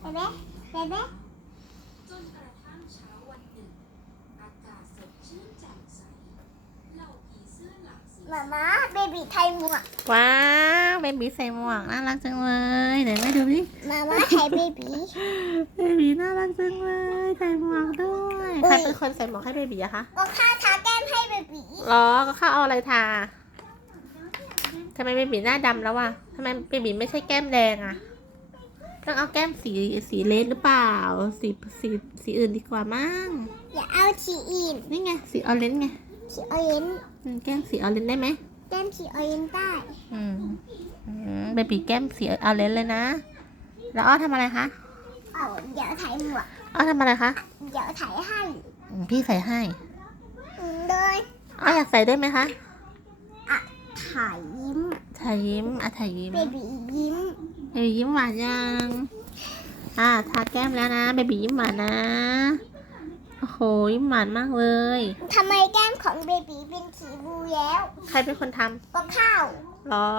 เบเบ้เบเบ้จนกระทั่งเช้าวันหนึ่ง อากาศสดชื่นแจ่มใสเหล่าผีเสื้อหลากสีมาม่าเบบีไทยหมวกว้าวเบบีใส่หมวกน่ารักจังเลยไหนไม่ดูดิมาม่าไทยเบบีเบบีน่ารักจังเลยใส่หมวกด้วยเอ้ยใครเป็นคนใส่หมวกให้เบบีอะคะก็ค่าทาแก้มให้เบบีหรอก็เข้าเอาอะไรทาทำไมเบบีหน้าดำแล้วอะทำไมเบบีไม่ใช่แก้มแดงอะ ต้องเอาแก้มสีสีเลสหรือเปล่า สีสีสีอื่นดีกว่ามั้งอย่าเอาทีอินนี่ไงสีออเรนจ์ไงสีออเรนจ์อืมแก้มสีออเรนจ์ได้ไหมแก้มสีออเรนจ์ได้อืมอืมเบบีแก้มสีออเรนจ์เลยนะ แล้วอ้อทำอะไรคะเอาเดี๋ยวถ่ายหมวกอ้อทำอะไรคะเดี๋ยวถ่ายให้อืมพี่ใส่ให้อืมเลยอ้ออยากใส่ด้วยไหมคะถ่ายยิ้มถ่ายยิ้มอะถ่ายยิ้มเบบียิ้ม เบบียิ้มหวานยัง อ่าทาแก้มแล้วนะเบบียิ้มหวานนะ โอ้โหยิ้มหวานมากเลย ทำไมแก้มของเบบีเป็นสีบลูแล้ว ใครเป็นคนทำก็ข้าว หรอ